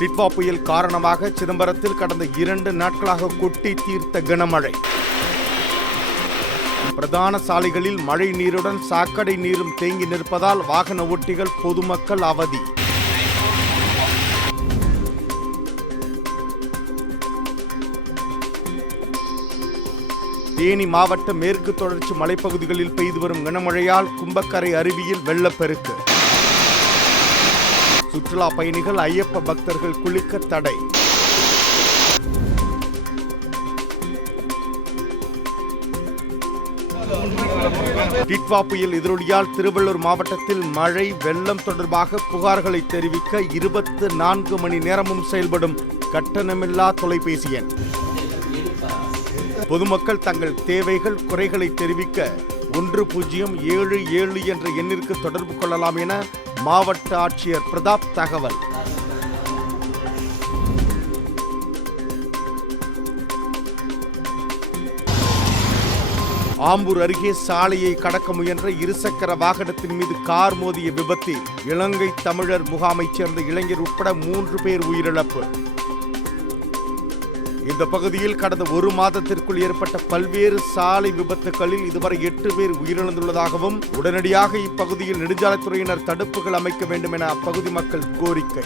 டிட்வா புயல் காரணமாக சிதம்பரத்தில் கடந்த 2 நாட்களாக கொட்டி தீர்த்த கனமழை. பிரதான சாலைகளில் மழை நீருடன் சாக்கடை நீரும் தேங்கி நிற்பதால் வாகன ஓட்டிகள் பொதுமக்கள் அவதி. தேனி மாவட்ட மேற்கு தொடர்ச்சி மலைப்பகுதிகளில் பெய்து வரும் கனமழையால் கும்பக்கரை அருவியில் வெள்ளப்பெருக்கு. சுற்றுலா பயணிகள் ஐயப்ப பக்தர்கள் குளிக்க தடை. டிட்வா புயல் எதிரொலியால் திருவள்ளூர் மாவட்டத்தில் மழை வெள்ளம் தொடர்பாக புகார்களை தெரிவிக்க 24 மணி நேரமும் செயல்படும் கட்டணமில்லா தொலைபேசி எண். பொதுமக்கள் தங்கள் தேவைகள் குறைகளை தெரிவிக்க 1077 என்ற எண்ணிற்கு தொடர்பு கொள்ளலாம் என மாவட்ட ஆட்சியர் பிரதாப் தகவல். ஆம்பூர் அருகே சாலையை கடக்க முயன்ற இருசக்கர வாகனத்தின் மீது கார் மோதிய விபத்தில் இலங்கை தமிழர் முகாமைச் சேர்ந்த இளைஞர் உட்பட 3 பேர் உயிரிழப்பு. இந்த பகுதியில் கடந்த 1 மாதத்திற்குள் ஏற்பட்ட பல்வேறு சாலை விபத்துகளில் இதுவரை 8 பேர் உயிரிழந்துள்ளதாகவும் உடனடியாக இப்பகுதியில் நெடுஞ்சாலைத்துறையினர் தடுப்புகள் அமைக்க வேண்டும் என அப்பகுதி மக்கள் கோரிக்கை.